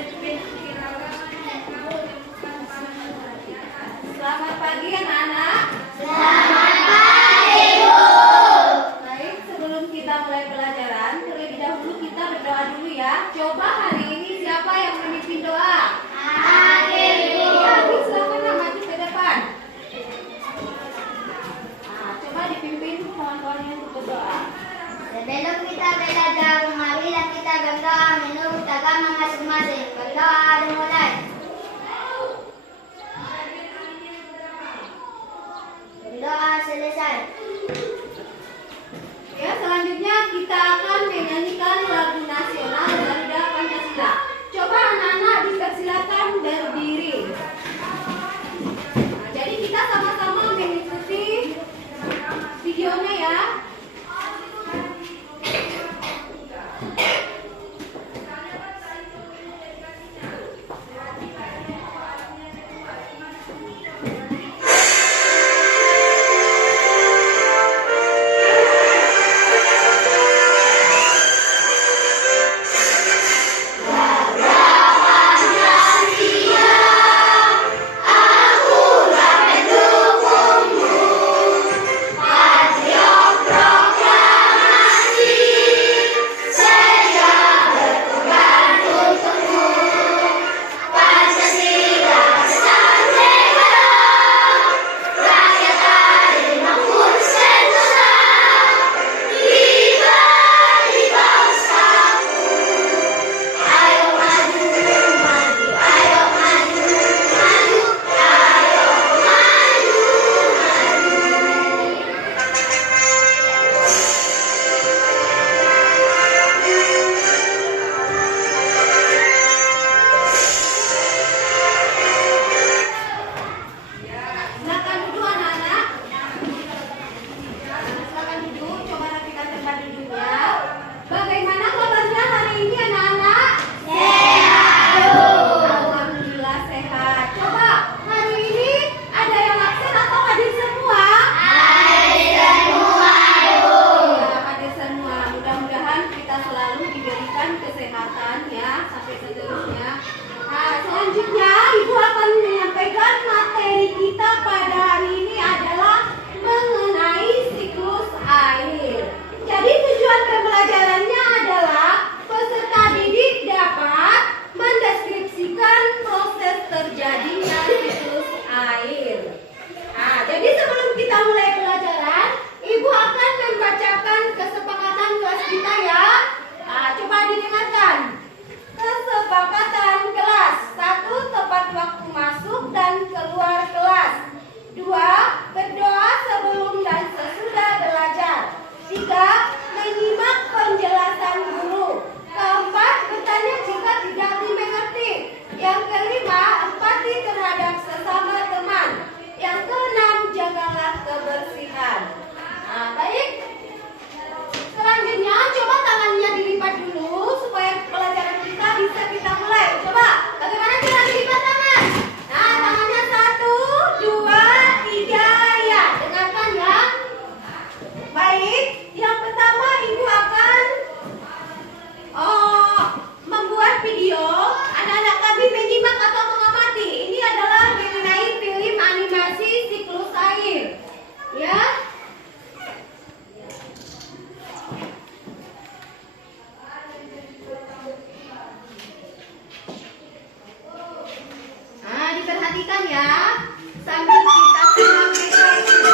Selamat pagi anak-anak. Selamat pagi, Bu. Baik, sebelum kita mulai pelajaran, terlebih dahulu kita berdoa dulu ya. Coba hari ini siapa yang memimpin doa? Amin, Bu. Amin, silakan maju ke depan. Nah, coba dipimpin kawan-kawannya untuk berdoa. Sebelum kita belajar, marilah kita berdoa menurut agama masing-masing. Berdoa dimulai. Berdoa selesai. Ya, selanjutnya kita akan menyanyikan lagu nasional Garuda Pancasila. Coba anak-anak dipersilakan berdiri. Nah, jadi kita sama-sama mengikuti videonya ya. Silakan duduk anak-anak. Silakan duduk, coba rapikan tempat duduknya. Bagaimana kabarnya hari ini anak-anak? Sehat. Alhamdulillah sehat. Coba hari ini ada yang absen atau hadir semua? Hadir semua, Bu. Ya, hadir semua. Mudah-mudahan kita selalu diberikan kesehatan ya sampai seterusnya. Nah, selanjutnya Ibu akan menyampaikan materi kita pada hari ini adalah mengenai siklus air. Jadi tujuan pembelajarannya adalah peserta didik dapat mendeskripsikan proses terjadinya siklus air. Nah, jadi sebelum kita mulai pelajaran, Ibu akan membacakan kesepakatan kelas kita ya. Nah, coba didengarkan. Kesepakatan kelas. 1. Tepat waktu masuk dan keluar kelas. 2. Berdoa sebelum dan sesudah belajar. 3. Menyimak penjelasan guru. 4. Bertanya jika tidak dimengerti. Yang kelima, empati terhadap sesama teman. Yang keenam, jagalah kebersihan. Nah, baik. Selanjutnya, coba tangannya dilipat dulu supaya pelajaran kita bisa kita mulai. Coba, bagaimana cara dilipat tangan? Nah, tangannya 1, 2, 3, ya. Dengarkan ya. Baik, yang pertama Ibu akan membuat video. Anak-anak kami menyimak atau mengamati. Ini adalah mengenai film animasi siklus air. Ya. Nah, diperhatikan ya. Sambil kita simak videonya.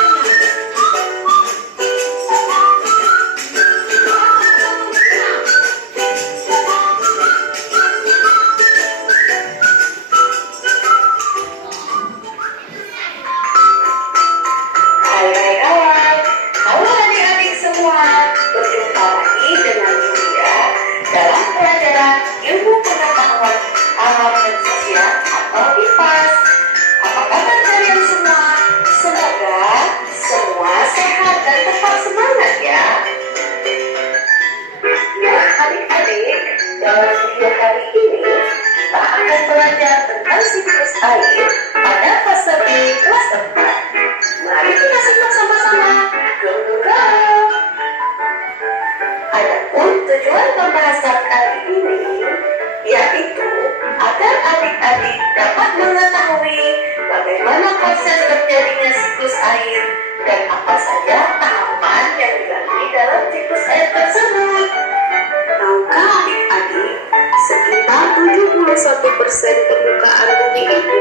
Hai kawan, halo adik-adik semua. Berjumpa lagi dengan Yulia dalam pelajaran ilmu pengetahuan alam dan sosial atau IPAS. Apa kabar kalian semua? Semoga semua sehat dan tetap semangat ya. Nah adik-adik, dalam video hari ini kita akan belajar tentang siklus air pada fase B kelas 4. Mari kita simak sama-sama. Go, go, go. Adapun tujuan pembahasan kali ini yaitu proses terjadinya siklus air dan apa saja tahapan yang dilalui dalam siklus air tersebut? Tahukah adik-adik, sekitar 71% permukaan bumi itu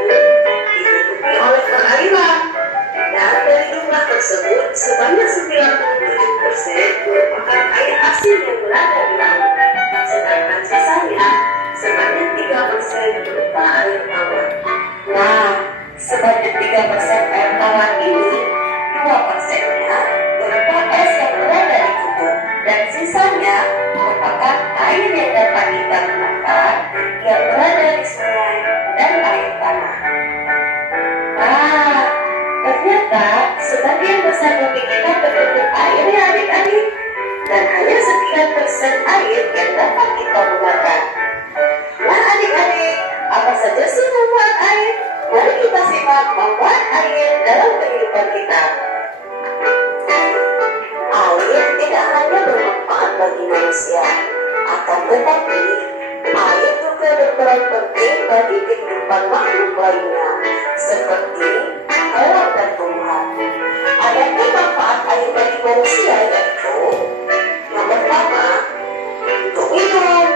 ditutupi oleh perairan. Dan dari jumlah tersebut, sebanyak 97% merupakan air asin yang berada di laut. Sedangkan sisanya, sebanyak 3% berupa air tawar. Nah, sebanyak 3% air tawar ini, 2%-nya berupa es yang berada di kutub, dan sisanya merupakan air yang dapat kita gunakan yang berada di sungai dan air tanah. Nah, ternyata sebagian besar bumi kita tertutup air ya adik-adik, dan hanya sekian persen air yang dapat kita gunakan. Nah adik-adik, apa saja sih manfaat air? Mari kita simak manfaat air dalam kehidupan kita. Air tidak hanya bermanfaat bagi manusia, akan tetapi air juga berperan penting bagi kehidupan makhluk lainnya, seperti hewan dan tumbuhan. Adapun manfaat air bagi manusia yaitu yang pertama, untuk minum,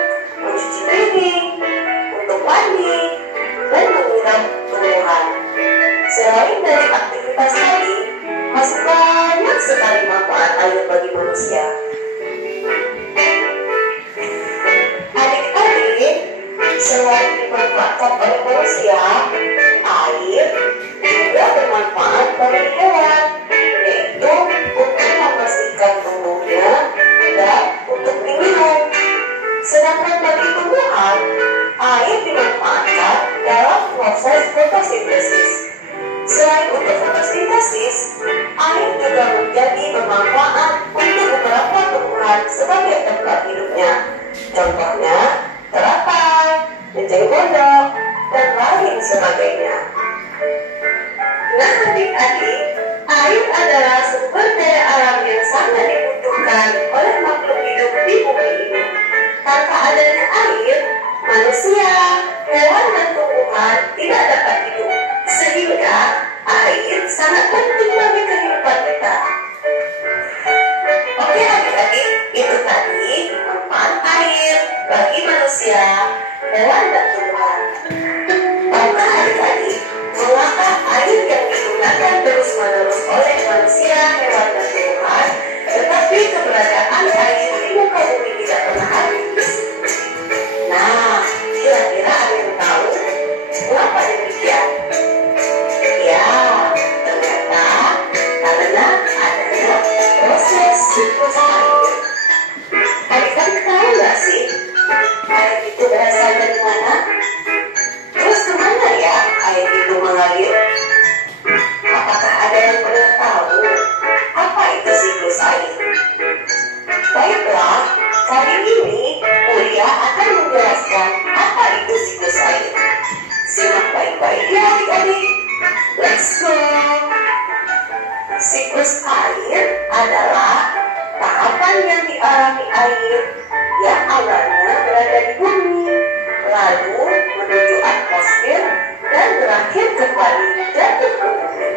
mencuci piring, untuk mandi, dan menyiram tumbuhan. Selain dari aktivitas tadi, masih banyak sekali manfaat air bagi manusia. Adik-adik, selain dimanfaatkan oleh manusia, air juga bermanfaat bagi hewan, yaitu untuk membersihkan tubuhnya dan untuk diminum. Sedangkan bagi tumbuhan, air dimanfaatkan dalam proses fotosintesis. Selain untuk fotosintesis, air juga menjadi bermanfaat untuk beberapa tumbuhan sebagai tempat hidupnya. Contohnya, teratai, eceng gondok, dan lain sebagainya. Nah adik-adik, air adalah sumber daya alam yang sangat dibutuhkan oleh makhluk hidup di bumi ini. Tanpa adanya air, manusia, hewan, dan tumbuhan tidak dapat hidup. Sehingga air sangat penting bagi kehidupan kita. Oke adik-adik, itu tadi manfaat air bagi manusia, hewan, dan tumbuhan. Tahukah adik-adik, mengapa air yang digunakan terus-menerus oleh manusia, hewan, dan tumbuhan, tetapi keberadaan air di muka bumi tidak pernah habis? Nah, kira-kira ada yang tahu mengapa demikian? Ya, ternyata karena adanya proses siklus air. Adik-adik tahu nggak sih, air itu berasal dari mana? Terus kemana ya air itu mengalir? Apakah ada yang pernah tahu apa itu siklus air? Baiklah, kali ini Mulia akan menjelaskan apa itu siklus air. Simak baik-baik ya adik-adik. Let's go! Siklus air adalah tahapan yang dialami air yang awalnya berada di bumi, lalu menuju atmosfer dan berakhir kembali jatuh ke bumi.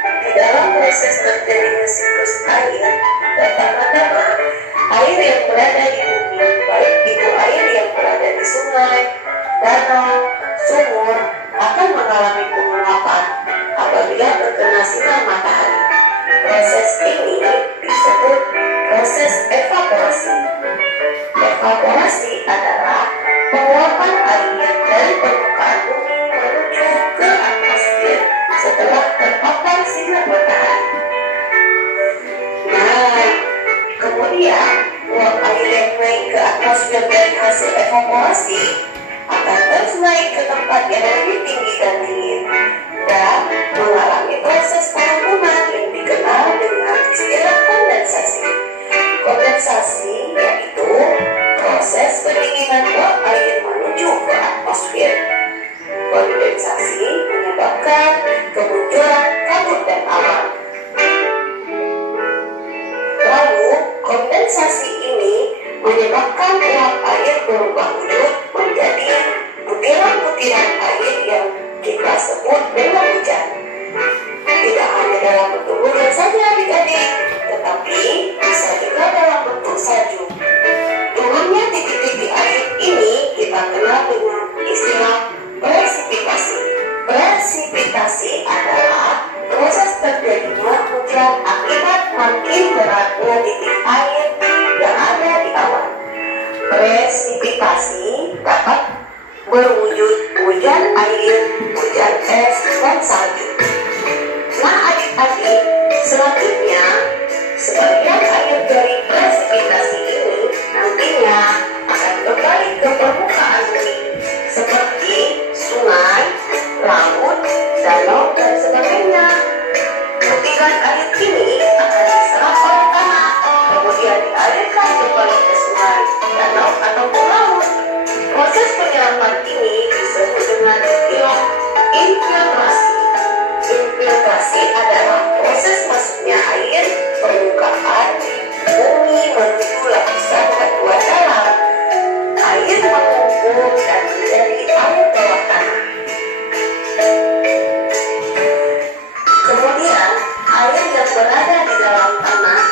Di dalam proses terjadinya siklus air, pertama-tama air yang berada di bumi, baik itu air yang berada di sungai, danau, sumur, akan mengalami penguapan apabila terkena sinar matahari. Proses ini disebut proses evaporasi. Evaporasi adalah penguapan air dari permukaan bumi menuju ke atmosfer setelah terpapar sinar matahari. Nah, kemudian uap air yang naik ke atmosfer dari hasil evaporasi akan terus naik ke tempat yang lebih tinggi dan dingin dan mengalami proses pengampunan yang dikenal dengan istilah kondensasi. Kondensasi yaitu proses pendinginan uap air menuju ke atmosfer. Kondensasi menyebabkan kemunculan kabut dan awan. Lalu, kondensasi ini menyebabkan uap air berubah wujud menjadi butiran-butiran air yang kita sebut dengan berwujud hujan air, hujan es, dan salju. Nah adik-adik, selanjutnya sebagian air dari presipitasi ini nantinya akan kembali ke permukaan bumi seperti sungai, laut, danau, dan sebagainya. Butiran air ini akan diserap oleh tanah, kemudian dialirkan kembali ke sungai, danau, ataupun laut. Proses penyerapan ini disebut dengan infiltrasi. Infiltrasi adalah proses masuknya air permukaan bumi menuju lapisan batuan dalam. Air mengumpul dan menjadi air bawah tanah. Kemudian air yang berada di dalam tanah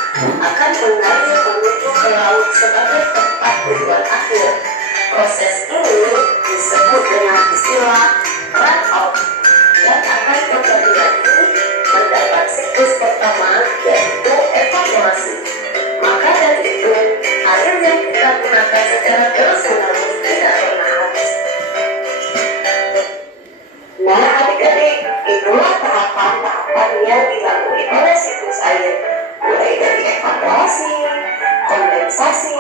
akan mengalir menuju ke laut sebagai tempat tujuan akhir. Proses ini disebut dengan istilah run-off dan akan kembali lagi mendapat siklus pertama, yaitu evaporasi. Maka dari itu, air yang kita gunakan secara terus-menerus tidak pernah habis. Nah adik-adik, itulah tahapan-tahapan yang dilalui oleh siklus air, mulai dari evaporasi, kondensasi,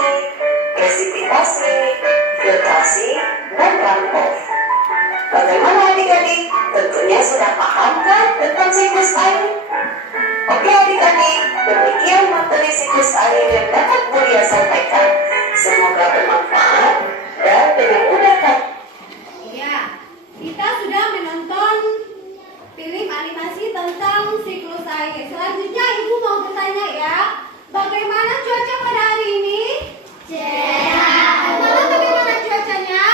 presipitasi, filtrasi, dan run-off. Bagaimana adik-adik? Tentunya sudah paham kan tentang siklus air? Oke adik-adik, demikian materi siklus air yang dapat Bulia sampaikan. Semoga bermanfaat dan dengan mudah kan? Iya, kita sudah menonton film animasi tentang siklus air. Selanjutnya Ibu mau bertanya ya, bagaimana cuaca pada hari ini? Cerah. Malam bagaimana cuacanya?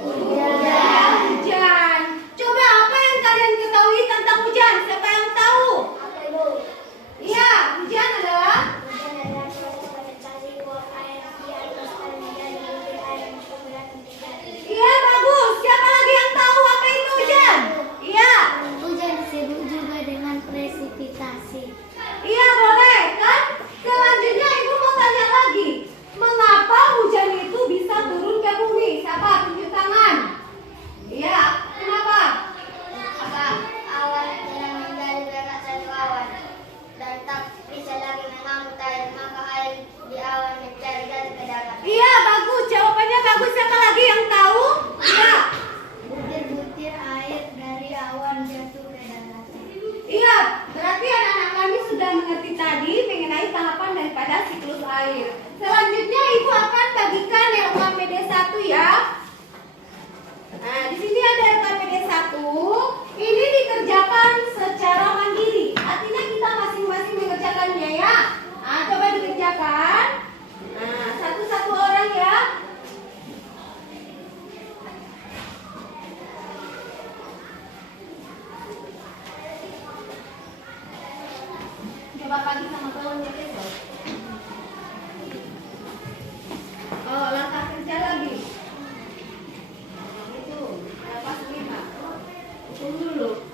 Hujan. Coba apa yang kalian ketahui tentang hujan? Siapa yang tahu? Iya, hujan adalah iya, bagus. Siapa lagi yang tahu apa itu hujan? Iya. Hujan disebut juga dengan presipitasi. Iya, boleh kan? Selanjutnya Ibu mau tanya lagi. Mengapa hujan itu bisa turun ke bumi? Siapa? Tunjuk tangan. Iya, kenapa? Maka awan yang menjadi berat satu awan dan tak bisa lagi mengangkut air, maka air di awan mencari jatuh ke darat. Iya, bagus. Jawabannya bagus. Siapa lagi yang tahu? Iya. Butir-butir air dari awan jatuh ke darat. Iya, berarti anak-anak kami sudah mengerti tadi mengenai tahapan daripada siklus air. Selanjutnya Ibu akan bagikan RKPD 1 ya. Nah, di sini ada RKPD 1. Ini dikerjakan secara mandiri. Artinya kita masing-masing mengerjakannya ya. Nah, coba dikerjakan. Nah, satu-satu orang ya. Coba pagi sama kawan ya besok. Oh, langkah kerja lagi. Itu, lepas 5. Hitung dulu.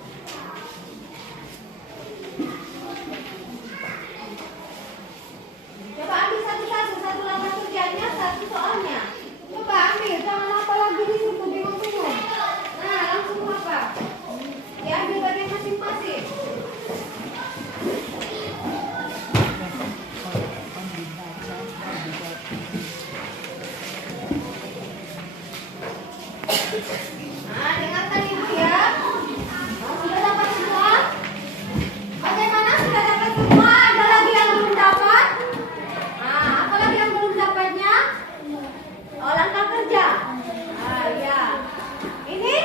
Coba ambil satu-satu, satu langkah kerjanya, satu soalnya. Coba ambil, jangan apa lagi di situ bingung-bingung. Nah, langsung apa? Diambil bagian masing-masing. Nah, dengarkan Ibu ya. Sudah dapat semua? Bagaimana sudah dapat semua? Ada lagi yang belum dapat? Nah, apa lagi yang belum dapatnya? Oh, langkah kerja. Ah, ya. Ini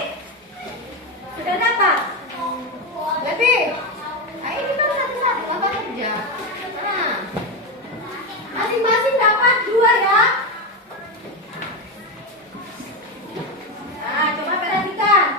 sudah dapat. Jadi, nah ini kan satu-satu langkah kerja. Nah, masing-masing dapat 2 ya. Nah, coba perhatikan.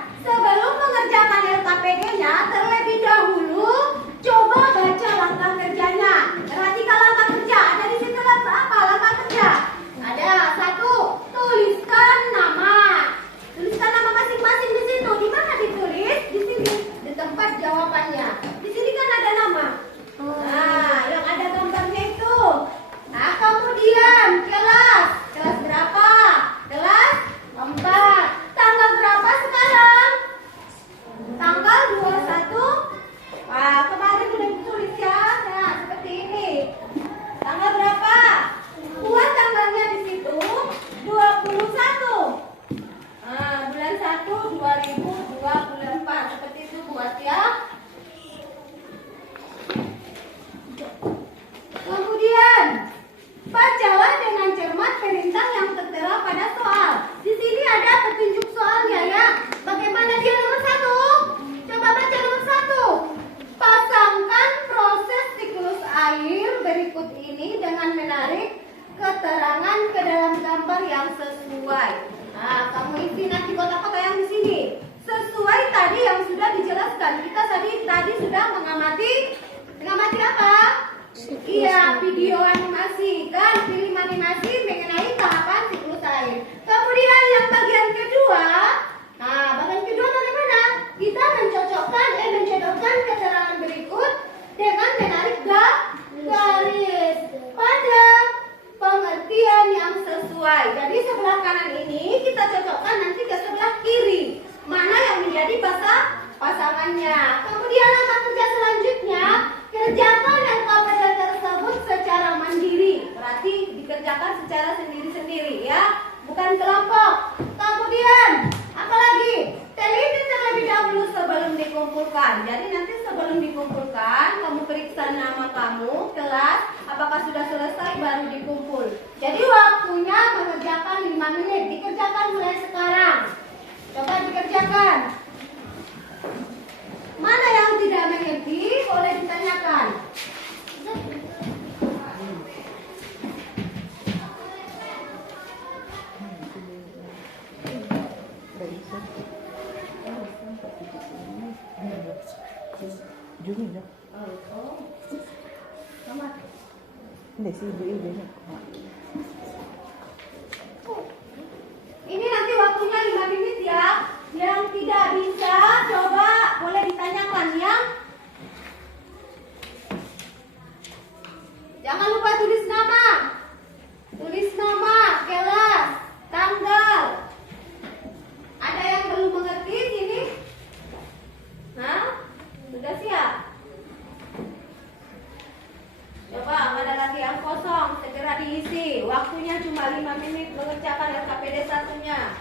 sesuai. Nah, kamu isi nanti kotak-kotak yang di sini. Sesuai tadi yang sudah dijelaskan. Kita tadi sudah mengamati apa? Iya, video animasi kan, film animasi mengenai tahapan siklus air. Kemudian yang bagian kedua, nah bagian kedua bagaimana? Kita mencocokkan keterangan berikut dengan menarik garis pada pengertian yang sesuai. Jadi sebelah kanan ini kita cocokkan nanti ke sebelah kiri. Mana yang menjadi pasangannya. Kemudian langkah kerja selanjutnya, kerjakan LKPD tersebut secara mandiri. Berarti dikerjakan secara sendiri-sendiri ya, bukan kelompok. Kemudian apalagi? Teliti terlebih dahulu sebelum dikumpulkan. Jadi nanti sebelum dikumpulkan, kamu periksa nama kamu, kelas, apakah sudah selesai baru dikumpul. Jadi waktunya mengerjakan 5 menit. Dikerjakan mulai sekarang. Coba dikerjakan. Mana yang tidak mengerti boleh ditanyakan. Ini nanti waktunya 5 menit ya. Yang tidak bisa coba boleh ditanyakan ya. Jangan lupa tulis nama. Tulis nama, kelas, tanggal. Ada yang belum mengerti sini? Hah? Sudah siap? Coba ada lagi yang kosong, segera diisi. Waktunya cuma 5 menit mengerjakan LKPD satunya.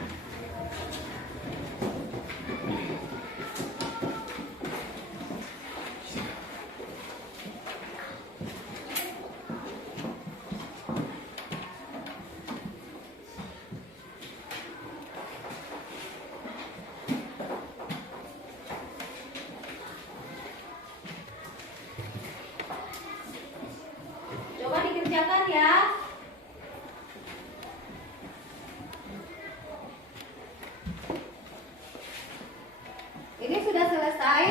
Coba dikerjakan ya. Ini sudah selesai.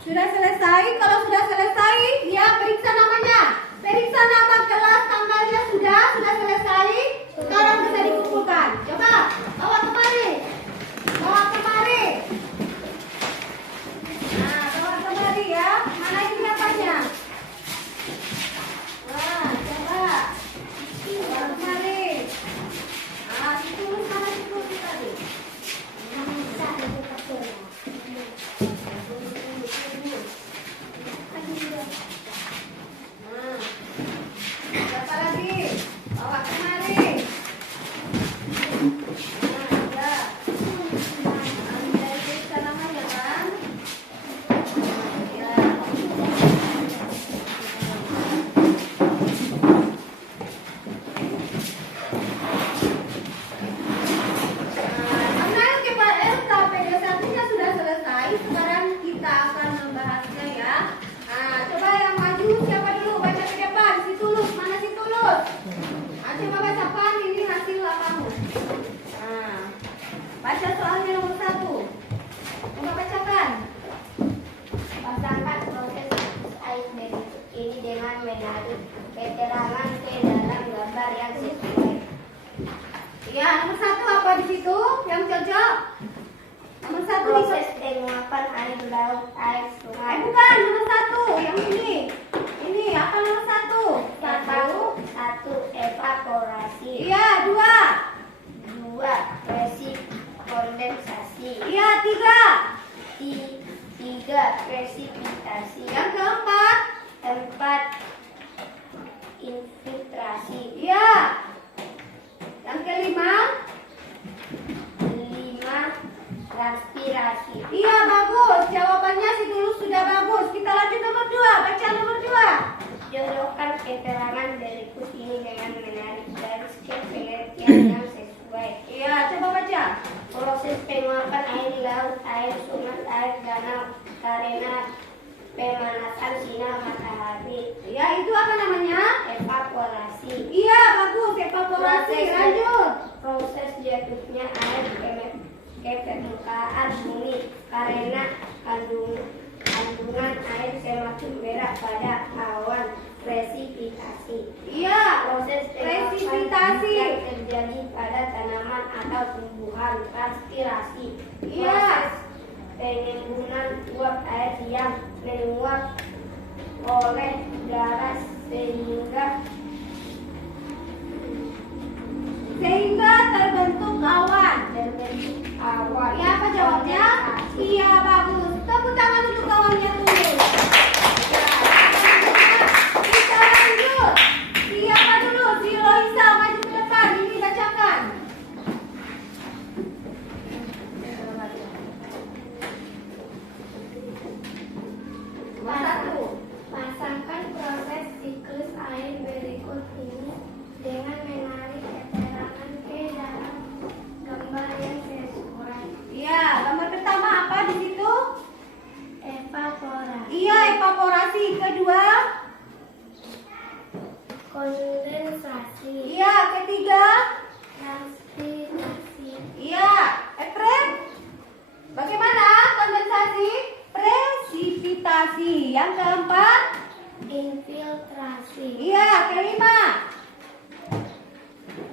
Sudah selesai? Kalau sudah selesai, ya periksa namanya. Periksa nama, kelas, tanggalnya sudah selesai. Sekarang bisa dikumpulkan. Coba bawa kemari. Bawa kemari. Nah, bawa kemari ya. Mana ini apanya? Nah, coba. Bawa kemari. Nah, ditulis mana ditulis tadi? Berapa lagi? Bawa kemari. Ya. Ambil periksa namanya kan? Ya. LKPD satunya sudah selesai. Sekarang kita akan membahasnya ya. Nah, coba yang maju siapa dulu? Baca ke depan. Si Tulus, mana si Tulus? Nah, coba bacakan ini hasil kamu. Nah, baca soalnya nomor 1. Coba bacakan. Pasangkan proses air berikut ini dengan menarik keterangan ke dalam gambar yang sesuai. Ya, nomor 1 apa di situ? Yang cocok? Nomor 1 Proses penguapan air laut, air sungai. bukan nomor 1. Yang ini. Ini apa nomor 1? Satu, evaporasi. Iya, 2. 2, kondensasi. Iya, 3. 3, presipitasi. Yang keempat. 4, infiltrasi. Iya, evaporasi. Iya, bagus. Jawabannya si Tulus sudah bagus. Kita lanjut nomor 2. Baca nomor 2. Jodohkan keterangan berikut ini dengan menarik garis ke pengertian yang sesuai. Iya, coba baca. Proses penguapan air laut, air sungai, air danau karena pemanasan sinar matahari. Iya, itu apa namanya? Evaporasi. Iya, bagus. Evaporasi. Lanjut. Proses jatuhnya air ke permukaan bumi karena kandungan air semakin berat pada awan presipitasi. Iya, Proses presipitasi. yang terjadi pada tanaman atau tumbuhan, transpirasi. Iya. Proses penimbunan uap air yang menguap oleh udara Sehingga terbentuk awan. awan. Ya, apa jawabnya? Iya, bagus. Tepuk tangan untuk kawannya Tulus. Kita lanjut. Siapa dulu? Si Loisa maju ke depan. Ini bacakan. Pasangkan proses siklus air berikut ini dengan menarik keterangan ke dalam gambar yang sesuai. Iya, gambar pertama apa di situ? Evaporasi, Iya, evaporasi. Kedua? kondensasi, Iya, ketiga? transpirasi, Iya, Efren. Bagaimana kondensasi? Presipitasi. Yang keempat? infiltrasi, Iya, kelima?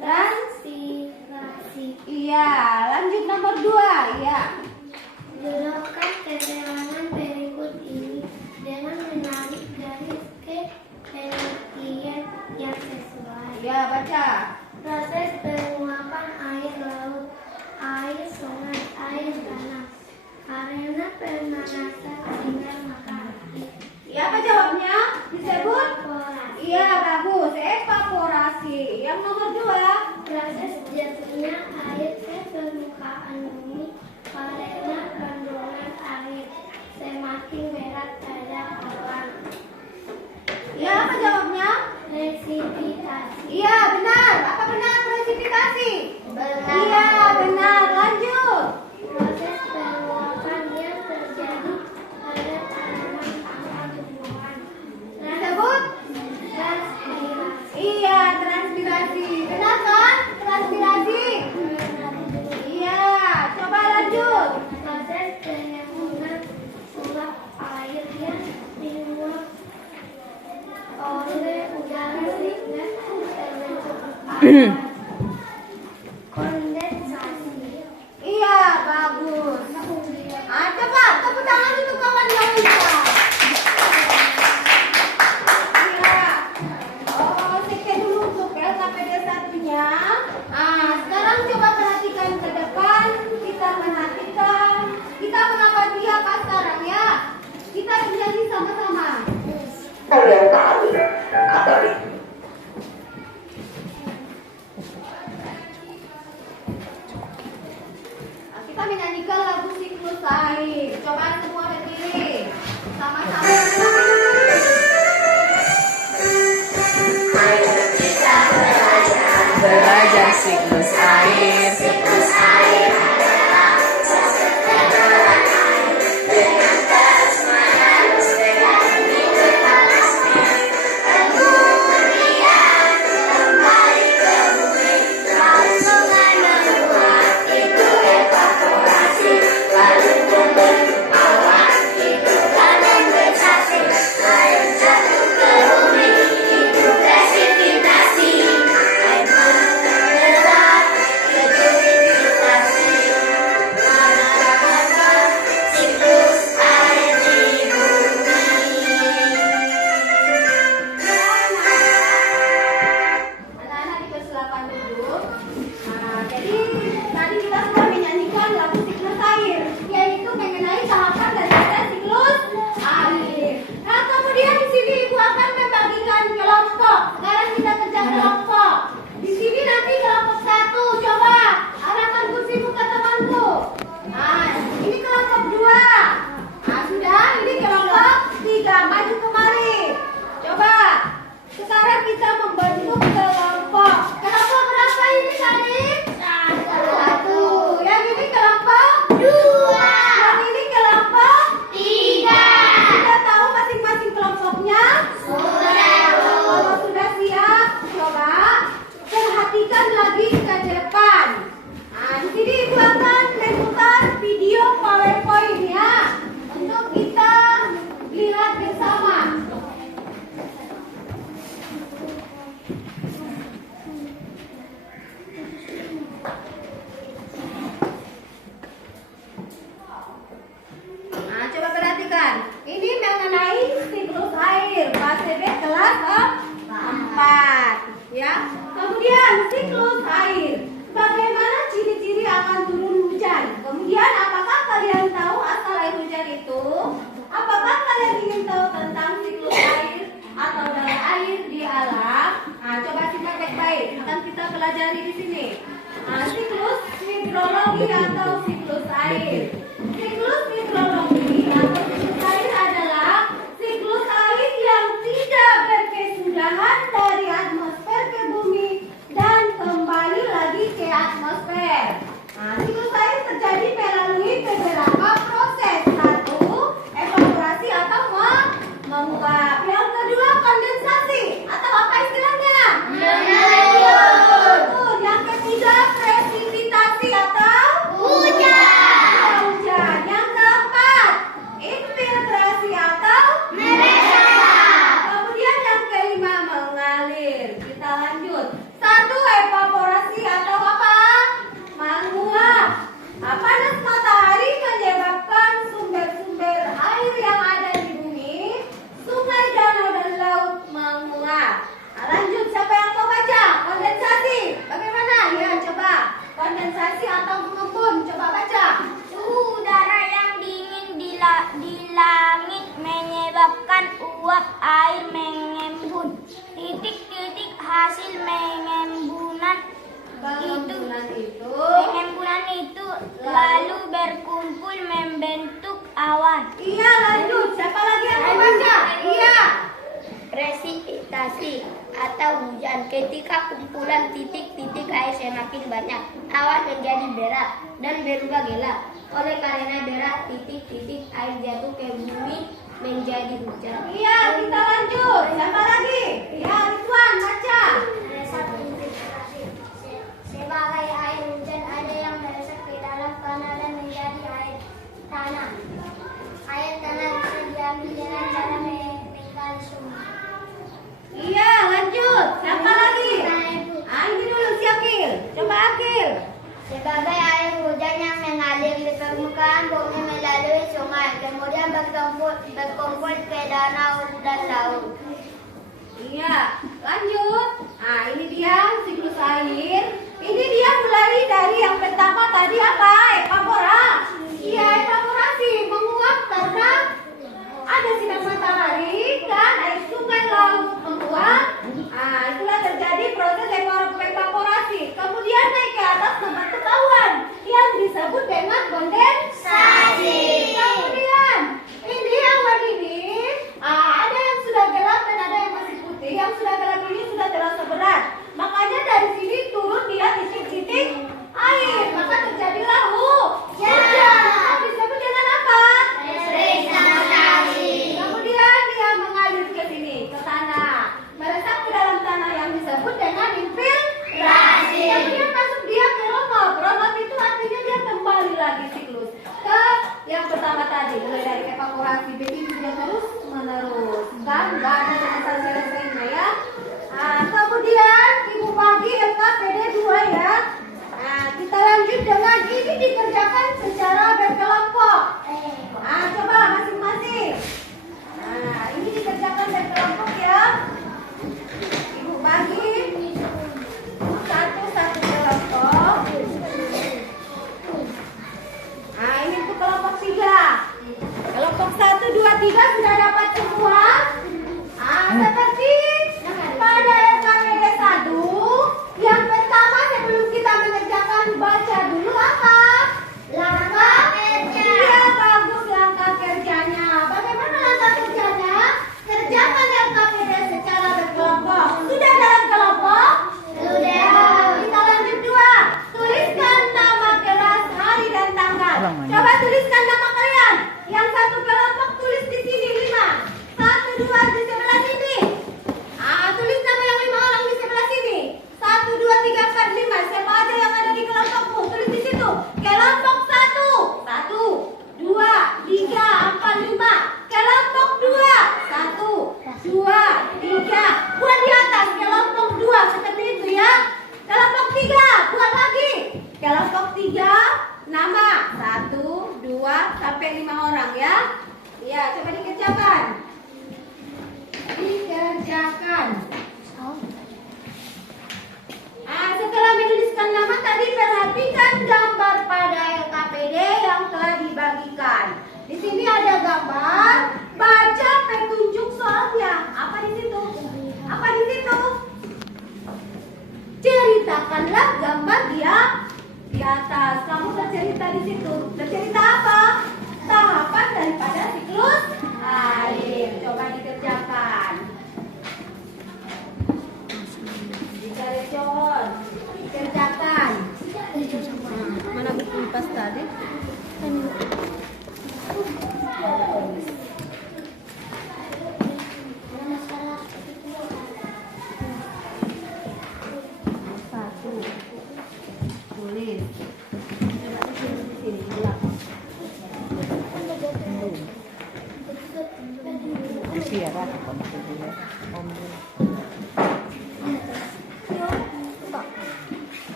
transpirasi. Iya, lanjut nomor 2. Iya. Jodohkan keterangan berikut ini dengan menarik garis ke pengertian yang sesuai. Iya, baca. Proses penguapan air laut, air sungai, air danau karena pemanasan sinar matahari. Iya, apa jawabnya? Disebut? Evaporasi. Iya, bagus. Evaporasi. Yang nomor 2. Proses jatuhnya air ke permukaan bumi karena kandungan air semakin berat pada awan. Iya, apa jawabnya? Presipitasi. Iya, benar. Apa benar presipitasi? Benar. Iya, benar. Lanjut. Proses penguapan yang terjadi pada tanaman atau tumbuhan. Disebut? Transpirasi. Iya, transpirasi. Benar kan? Transpirasi. Iya, coba lanjut. Proses penimbunan uap air yang diuap oleh udara sehingga terbentuk awan. Kondensasi. Iya, bagus. Ah, coba tepuk tangan untuk kawan yang bisa. Iya. Oh, sekian dulu untuk LKPD 1-nya. Ah, sekarang coba perhatikan ke depan. Kita mendapat dia apa sekarang ya? Kita bernyanyi sama-sama. Kalian tahu, kata dia. Nah, kita menyanyikan lagu siklus air. Coba semua berdiri. Sama-sama. Belajar siklus air. Presipitasi. kembalikan lagi ke depan. Nah, di sini Ibu akan memutar video PowerPoint ya untuk kita lihat bersama. Nah, coba perhatikan. Ini mengenai siklus air fase B kelas 4 ya. Kemudian siklus air. Bagaimana ciri-ciri akan turun hujan? Kemudian apakah kalian tahu asal air hujan itu? Apakah kalian ingin tahu tentang siklus air atau daya air di alam? Nah, coba simak baik-baik. Akan kita pelajari di sini. Nah, siklus hidrologi atau siklus air. Siklus hidrologi atau siklus air adalah siklus air yang tidak berkesudahan dari atmosfer ke bumi dan kembali lagi ke atmosfer. Nah, siklus air terjadi melalui beberapa proses. Satu, evaporasi atau menguap. Yang kedua, kondensasi atau apa istilahnya? Betul. Yang ketiga, presipitasi atau hujan. Yang keempat, infiltrasi atau meresap. Kemudian yang kelima, mengalir. Kita lanjut. Satu, evaporasi atau apa? Menguap. Panas matahari menyebabkan sumber-sumber air yang ada di bumi, sungai, danau, dan laut menguap. Nah, lanjut, siapa yang mau baca? Kondensasi. Bagaimana? Ya, coba. Kondensasi atau mengembun. Coba baca. Suhu udara yang dingin di langit menyebabkan uap air mengembun. Titik-titik hasil mengembunan itu lalu berkumpul membentuk awan. Iya, lanjut. Siapa lagi yang mau baca? Iya. Presipitasi atau hujan. Ketika kumpulan titik-titik air semakin banyak, awan menjadi berat dan berubah gelap. Oleh karena berat, titik-titik air jatuh ke bumi menjadi hujan. Iya, kita lanjut. Siapa lagi? Ya, Ridwan, baca. Sebagai air hujan ada yang meresap ke dalam tanah dan menjadi air tanah. Air tanah bisa diambil dengan cara menggali sumur. Iya, lanjut. Siapa lagi? Ini dulu si Akil. Coba Akil. Sebagai air hujan yang mengalir di permukaan bumi melalui sungai, kemudian berkumpul ke danau dan laut. Iya, lanjut. Nah, ini dia siklus air. Ini dia mulai dari yang pertama tadi apa? Evaporasi. Iya, evaporasi menguap karena ada sinar matahari kan, air sungai laut menguap. Nah, itulah terjadi proses evaporasi. Kemudian naik ke atas membentuk awan yang disebut dengan kondensasi. Kemudian ini awan ini ada yang sudah gelap dan ada yang masih putih. Yang sudah gelap ini sudah terasa berat. Makanya dari sini tuh Kelompok 3, nama 1, 2, sampai 5 orang ya. Iya, coba dikerjakan. Dikerjakan. Nah, setelah menuliskan nama tadi, perhatikan gambar pada LKPD yang telah dibagikan. Di sini ada gambar, baca petunjuk soalnya. Apa di situ? Apa di situ? Ceritakanlah gambar dia di atas. Kamu bercerita di situ. Bercerita apa? Tahapan daripada siklus air. Coba dikerjakan. Dikerjakan. Dikerjakan. Mana buku pas tadi? Satu. Tulis. Coba tulis di sini. Ulang. Siapa? Om.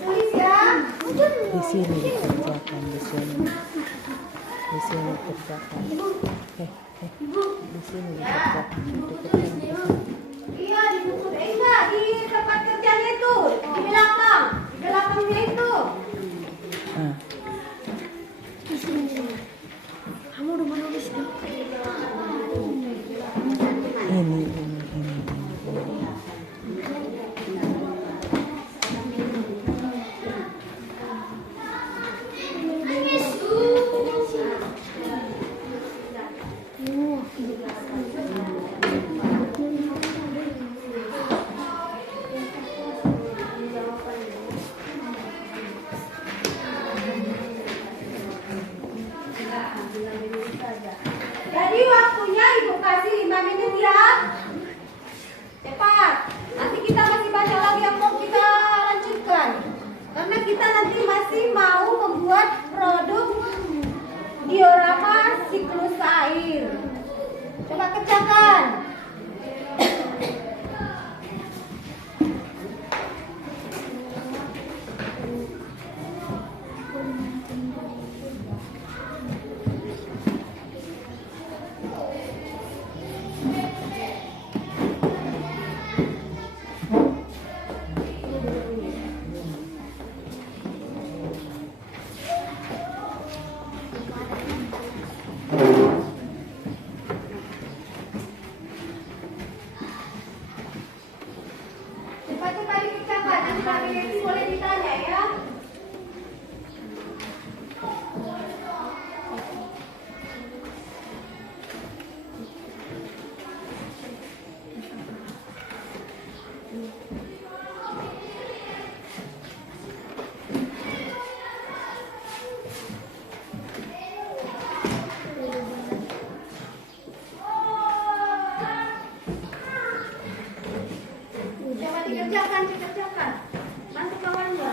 Tulis ya. Di sini dikerjakan, di sini. Di sini dikerjakan. Di sini dikerjakan. Iya, di buku. Enggak, di tempat kerjanya itu. Di belakang. Di belakangnya itu. Ah. Ini. Jadi waktunya Ibu kasih 5 menit ya. Cepat. Nanti kita masih banyak lagi yang mau kita lanjutkan. Karena kita nanti masih mau membuat produk diorama siklus air. Coba kerjakan. Cepat-cepat dikerjakan. Nanti Pak Direksi boleh ditanya ya. Coba dikerjakan. Bantu kawannya.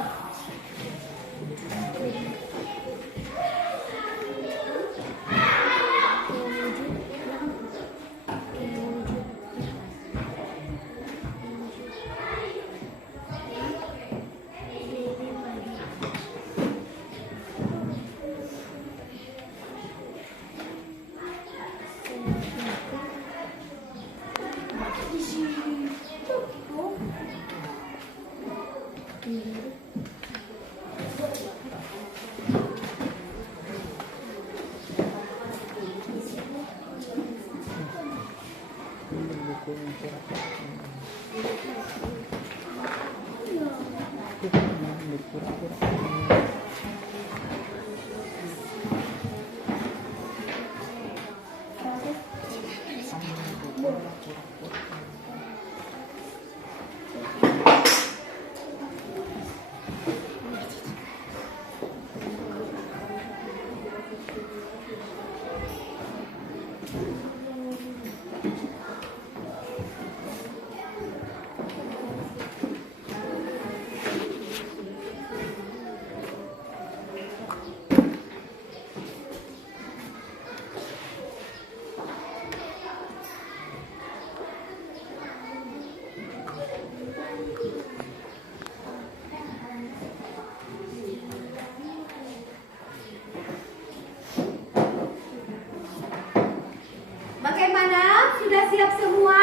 siap semua?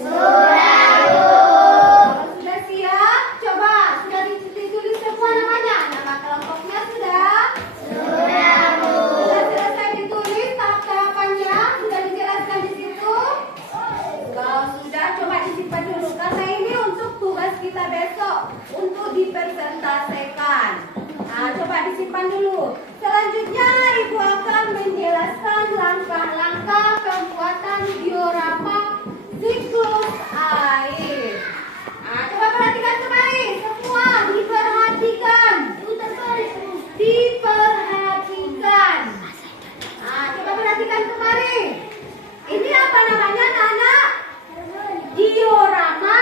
Kalau sudah siap, coba sudah ditulis semua namanya. Nama kelompoknya sudah? Sudah selesai ditulis tahap-tahapannya? Sudah dijelaskan di situ? Kalau sudah, coba disimpan dulu karena ini untuk tugas kita besok untuk dipresentasikan. Nah, coba disimpan dulu. Selanjutnya, Ibu akan menjelaskan langkah-langkah pembuatan diorama siklus air. Nah, coba perhatikan kembali. Semua diperhatikan. Diperhatikan. Nah, coba perhatikan kembali. Ini apa namanya, anak-anak? Diorama.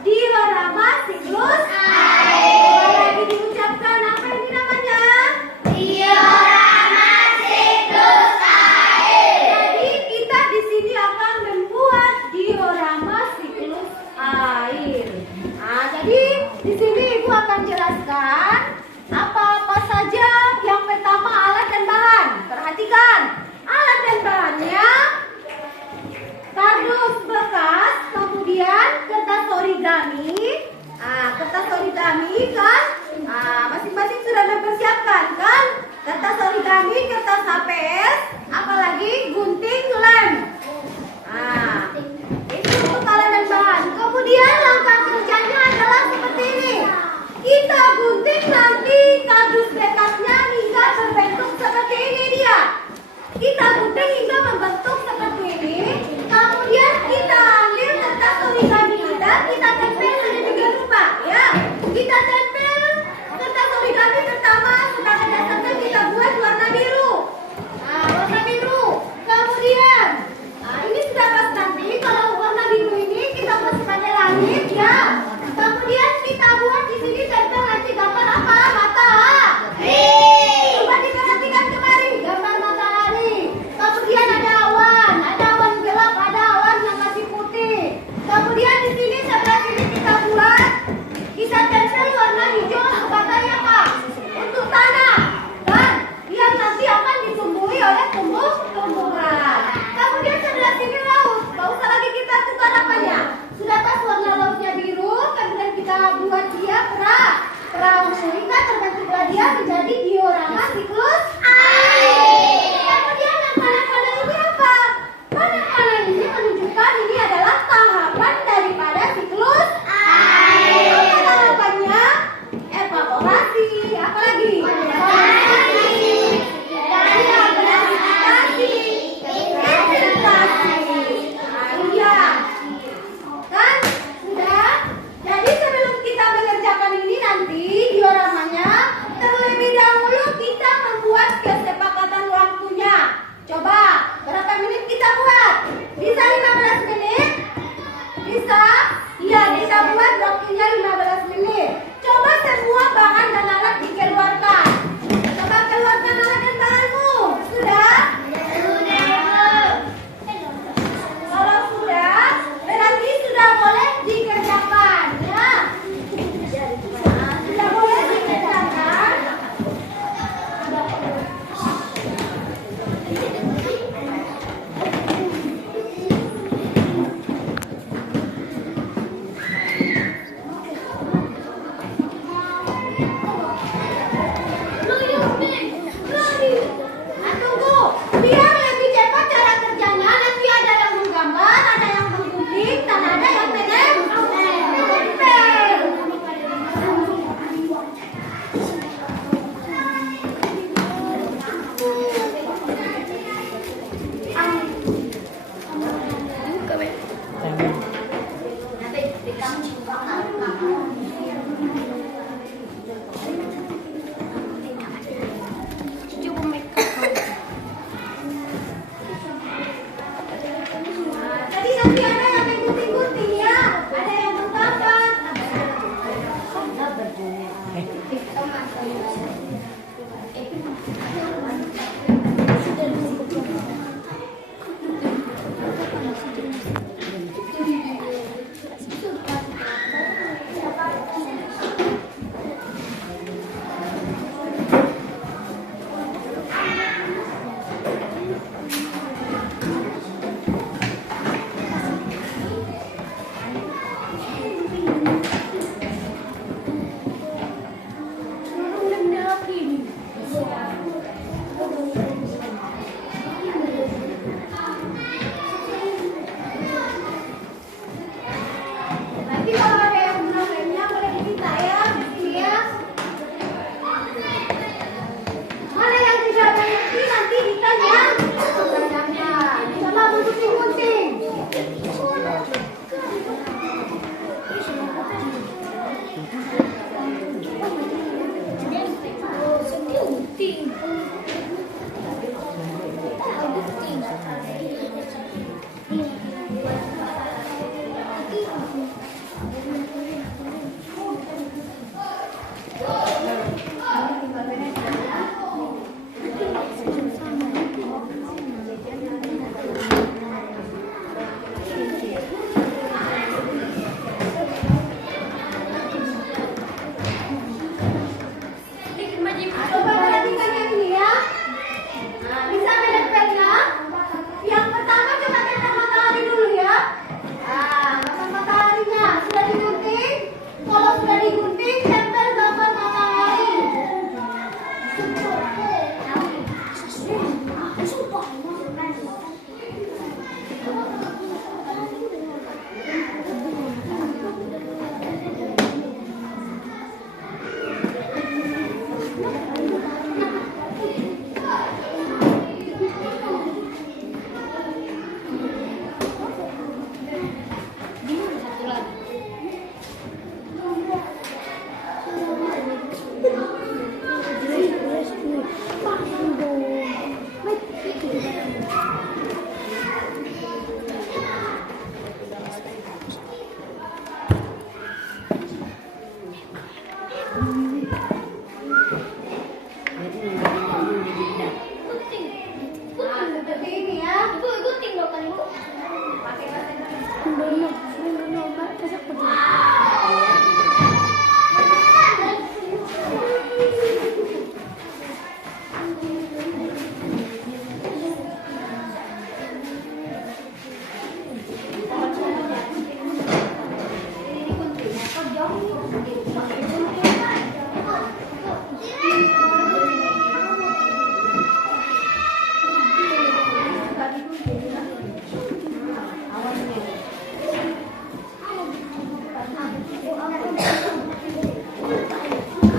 Diorama siklus air. Coba lagi diucapkan, apa ini namanya? Diorama siklus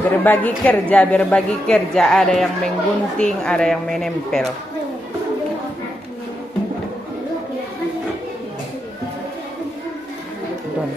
Berbagi kerja. Ada yang menggunting, ada yang menempel. Don.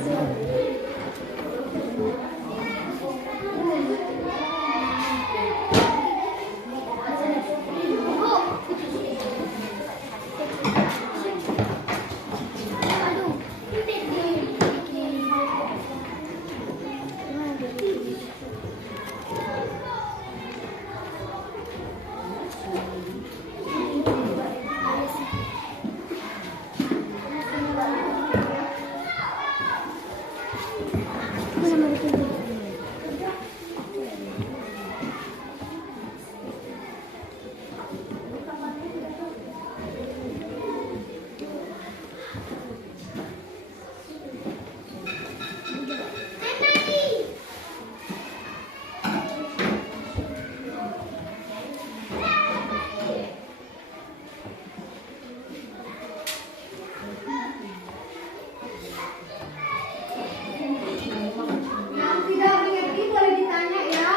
Yang tidak mengerti boleh ditanya ya.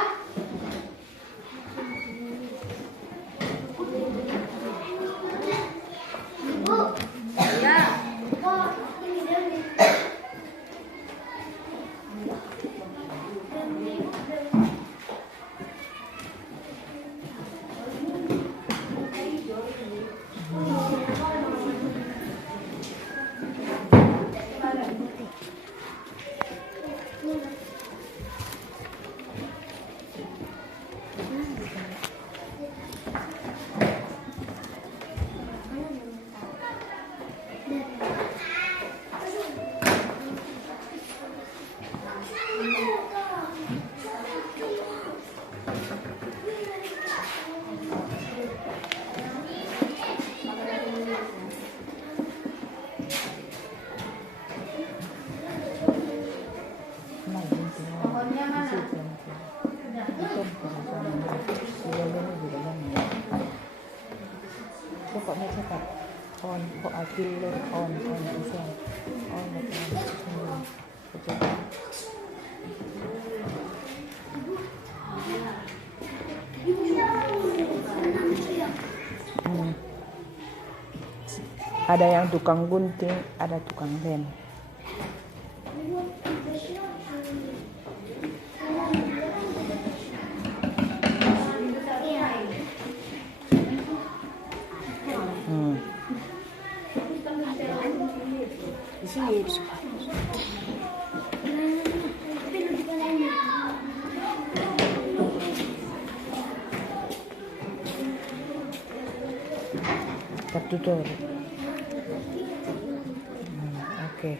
Ya. Pokoknya mana? Pokoknya cepat. On, kok akil on bisa. On. Cepat. Ada yang tukang gunting, ada tukang lem. Di sini. Tertutup. Oke.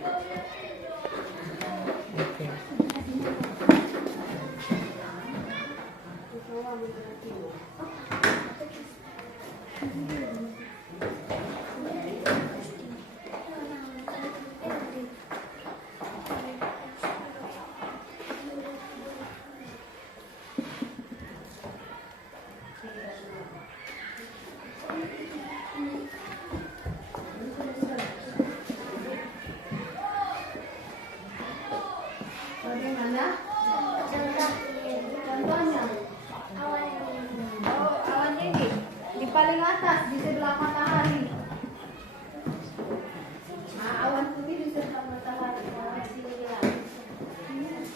Bagaimana? Contohnya. Oh, awannya ini di paling atas di sebelah matahari. Nah, awan putih di sebelah matahari. Awan sini ya. Mm.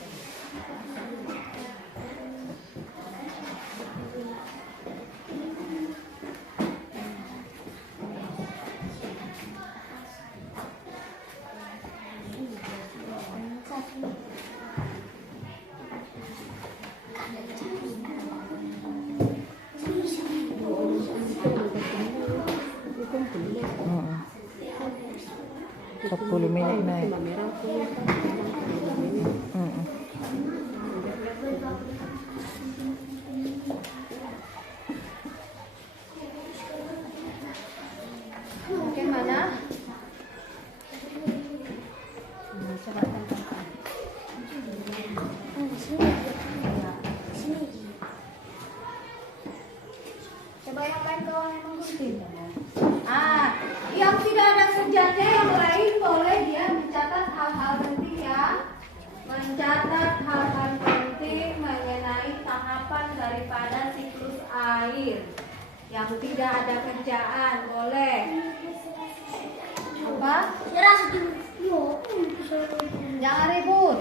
10 menit naik. Bagaimana? Coba yang lain kawan yang menggunting. Yang tidak ada kerjanya yang lain boleh dia mencatat hal-hal penting ya. Mencatat hal-hal penting mengenai air. Yang tidak ada kerjaan boleh apa? Jangan ribut.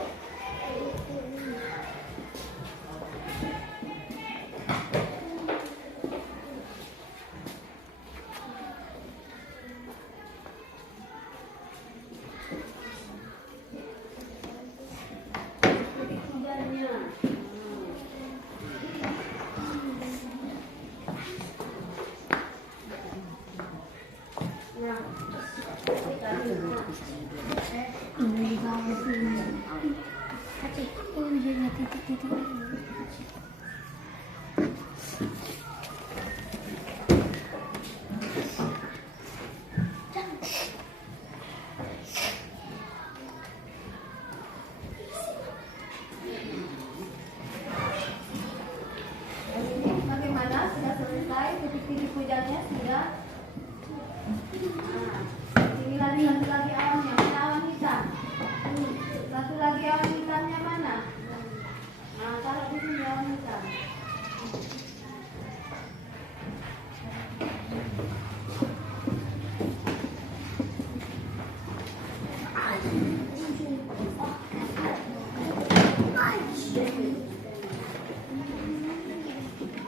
Bagaimana? Sudah selesai titik-titik hujannya sudah. Ini lagi awannya, mana awan hitam? Satu lagi awan hitamnya mana? Nah, taruh di sini awan hitam.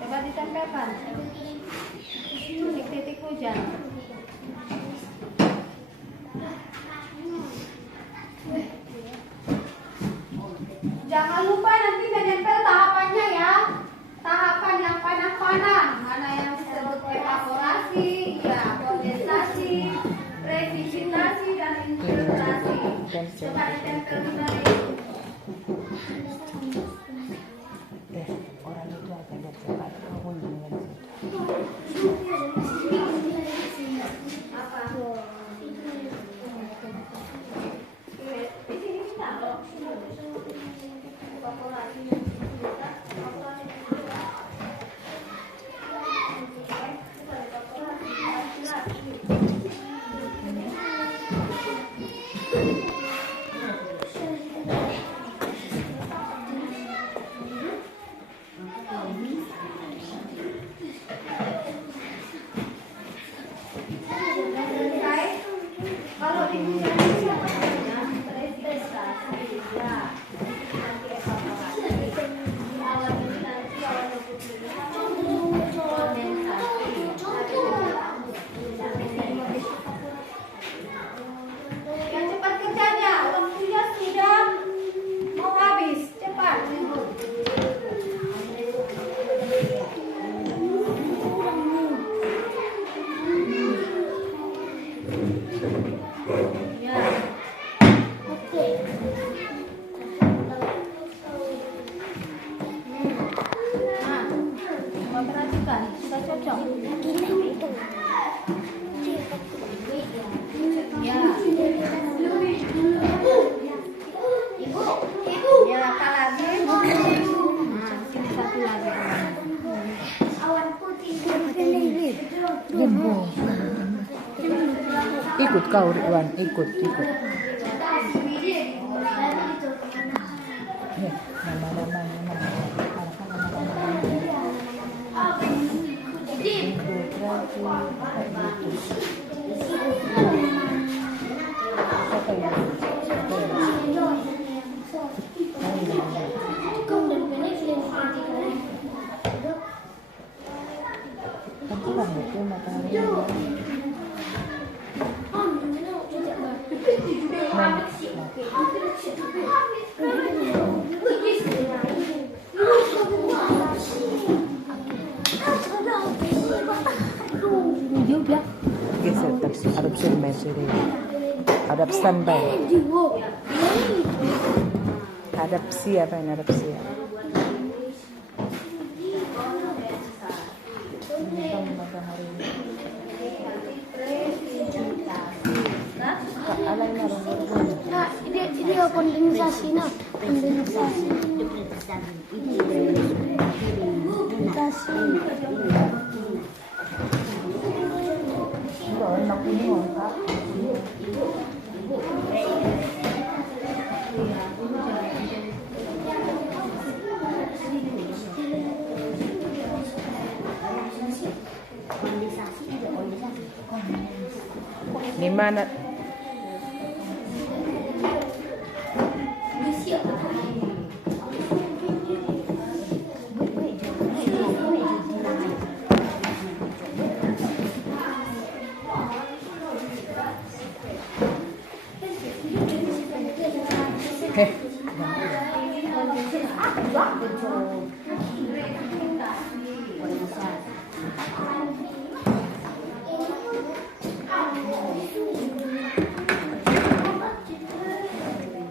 Coba ditempelkan titik-titik hujan. Jangan lupa nanti menempel tahapannya ya. Tahapan yang panah-panah. Mana yang disebut evaporasi, ya, kondensasi, presipitasi, dan infiltrasi. Coba ditempel di mana itu. Orang itu akan lihat cepat tahun dengan Apa? Di sini kita loh. Evaporasi. Kalau di Indonesia presipitasi, ya, nanti evaporasi. Di awan ini nanti awan putih kondensasi. Yang cepat kerjanya, waktunya sudah mau habis. Cepat. Ya. Nah, coba perhatikan, sudah cocok. Ya. Ya, apa lagi? Nah, sini satu lagi. ikut kau Ridwan, ikut. Hadap standby. Hadap siap. Nah, ini kondensasi nah. Kondensasi. Gimana?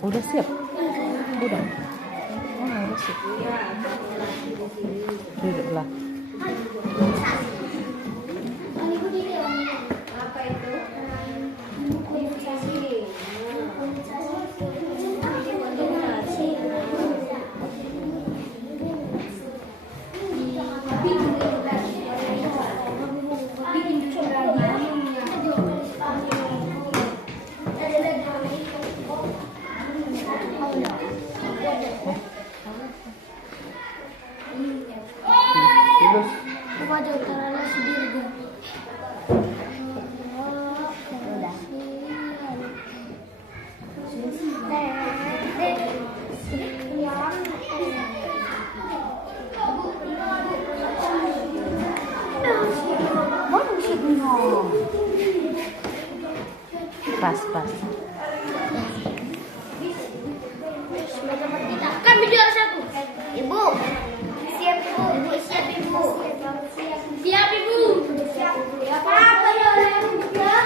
Udah siap? Udah. Oh, udah siap. Duduklah. Apa itu? Imunisasi. Tulus. Pas. Kan video harus aku. Ibu. Siap ibu. Ibu siap ibu. Siap ibu. Siap. Apa ya ya?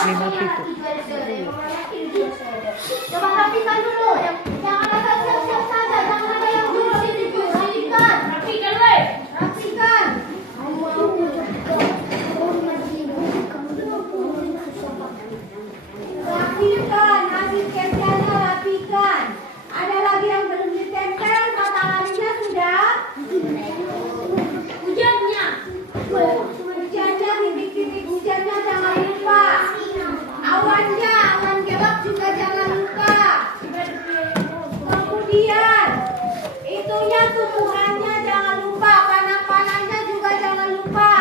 Lima pintu. Coba rapikan dulu. Jangan ada siap-siap saja. Jangan ada yang dulu sini dulu. Rapikan. Rapikan, weh. Rapikan. Rapikan. Habis kerjanya rapikan. Ada lagi yang belum ditempel. Mataharinya sudah. Hujannya. Hujannya, titik-titik hujannya jangan lupa. Awannya, awan gelap juga jangan lupa. Kemudian itunya tumbuhannya jangan lupa, panas-panasnya juga jangan lupa.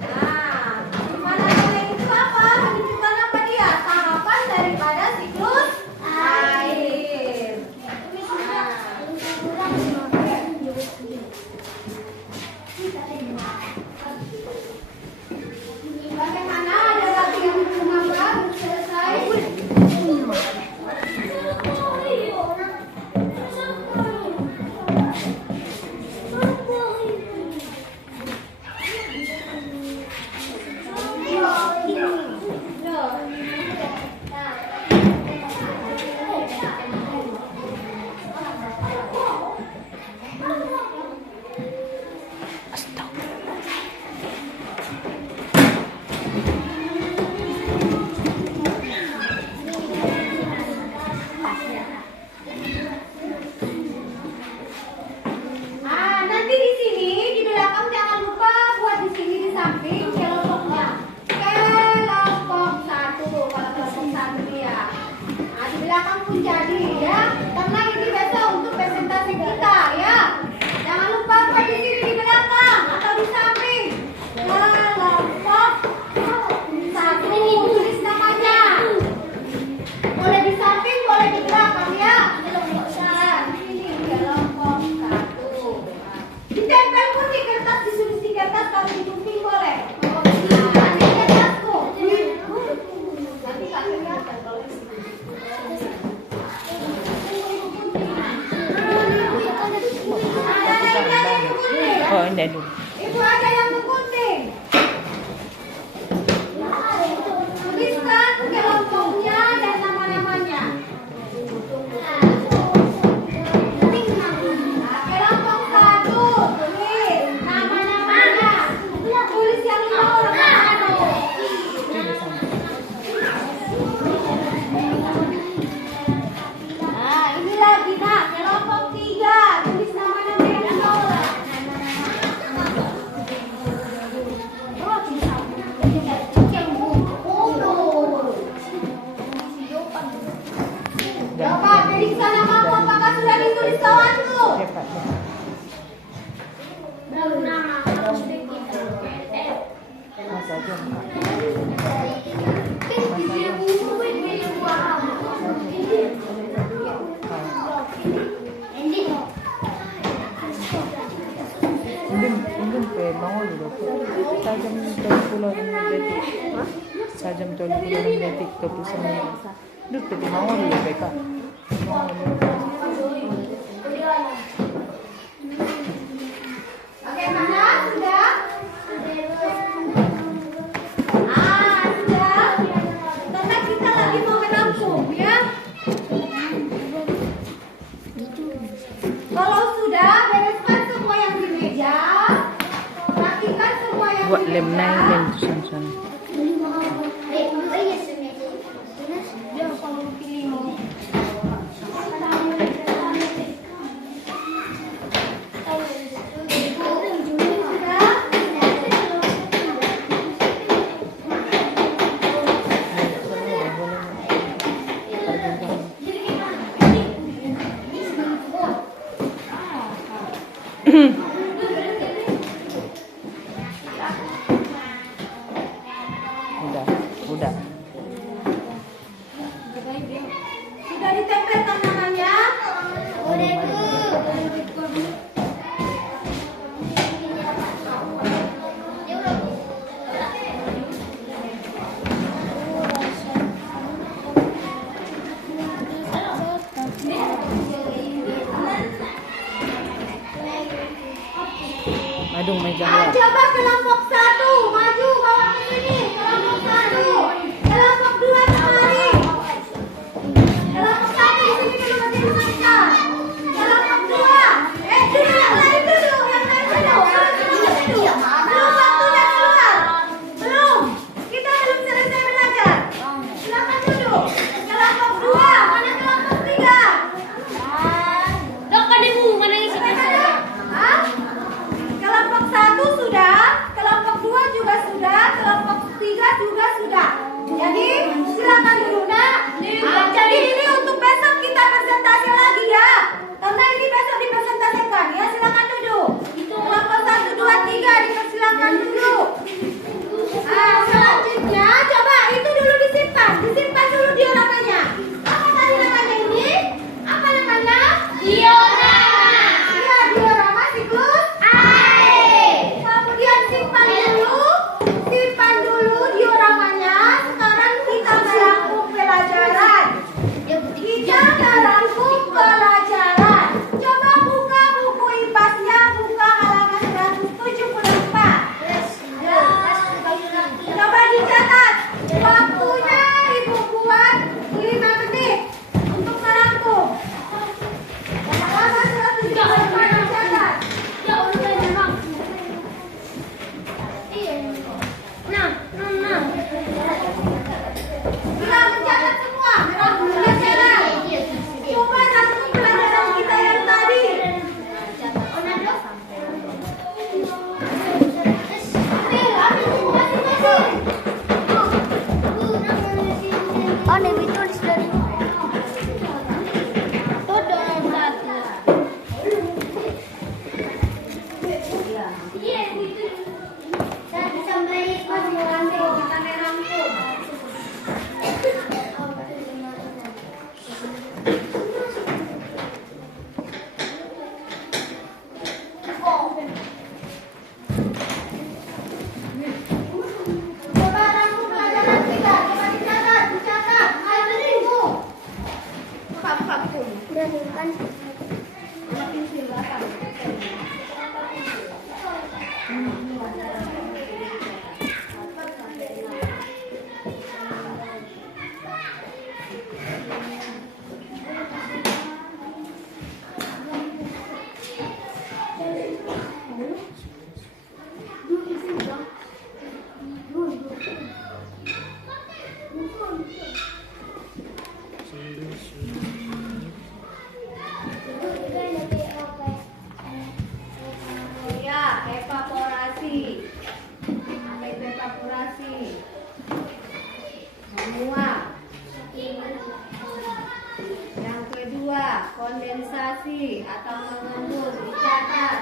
Nah, gimana cara itu apa? Menunjukkan apa dia? Tahapan daripada siklus air. Bagaimana? Ada lagi yang belum apa? Belum selesai? Nanti di sini di belakang jangan lupa buat di sini di samping kelompoknya. Kelompok satu, kalau kelompok satu ya. Nah di belakang pun jadi ya, karena ini besok untuk presentasi kita ya. Jangan lupa buat di sini di belakang atau di samping. Kelompok satu, tulis namanya. Boleh di samping, boleh di belakang ya. Kelompok satu, ini kelompok satu. Ditempel pun di kertas, disulis di kertas, kalau di gunting boleh. Nanti kertasku. Nanti tak kelihatan kalau di sini. Ada lainnya yang menggunting. Oh, ini dulu. Ibu ada yang menggunting. Tuliskan kelompoknya dan nama-namanya. Kelompok satu, tulis nama-namanya. Tulis yang 5 orang satu. Nah, ini lagi kelompok 3, tulis nama-namanya 5 orang. Indin pe mau dulu. Sajam tol pulau dengan detik. Sajam tol pulau dengan detik to pusanya. Duduk pe mau dulu peka. Bagaimana? Sudah? Sudah. Karena kita lagi mau menampung, ya. Kalau sudah, bereskan semua yang di meja. Rapikan semua yang Buat di lem meja. naik lem san. Udah. Sudah ditempelkan namanya? Madung meja luar. Coba kelompok 1 maju bawa ke sini. Kelompok 1, kelompok 2 kemari. Kelompok 1 di sini dulu nanti bisa. Kelompok 2, dulu yang lain dulu, yang lain dulu. Belum waktunya keluar. Belum. Kita belum selesai belajar. Silakan duduk. Kelompok 2, mana kelompok 3? Dok, adikmu mana yang Hah? Kelompok 1 sudah, kelompok 2 juga sudah, kelompok 3 juga sudah. Jadi silakan dulu nak. Jadi ini untuk besok kita presentasi lagi ya. Karena ini besok dipresentasikan ya, silakan duduk. Kelompok 1, 2, 3 dipersilakan dulu. Selanjutnya coba itu dulu disimpan dulu dioramanya. Apa tadi namanya ini? Apa namanya? Diorama. Iya, diorama siklus kemudian simpan dulu dioramanya. Sekarang kita merangkum pelajaran. Coba buka buku IPAS-nya, buka halaman 174. Coba dicatat. Waktunya Ibu buat 5 menit untuk merangkum. Halaman 174 dicatat. Kita mencatat semua, merangkum pelajaran. Coba rangkum pelajaran kita yang tadi. Oh, Dewi tulis dari itu dengan satu. Kita merangkum. Coba rangkum pelajaran kita. Coba dicatat. Ayo Ibu. Buka buku. Dan kan Ya, evaporasi. Evaporasi. Menguap. Yang kedua, kondensasi atau mengembun. Dicatat.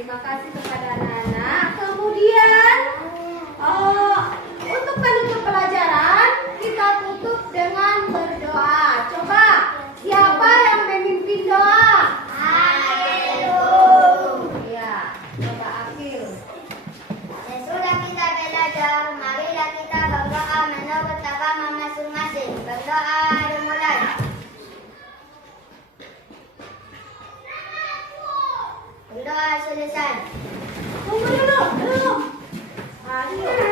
terima kasih kepada anak-anak. Kemudian untuk penutup pelajaran kita tutup dengan berdoa. Coba siapa yang memimpin doa? Ya, coba Akil. Sesudah kita belajar, marilah kita berdoa menurut agama masing-masing. Berdoa dimulai. Berdoa selesai. Tunggu dulu. Ayo.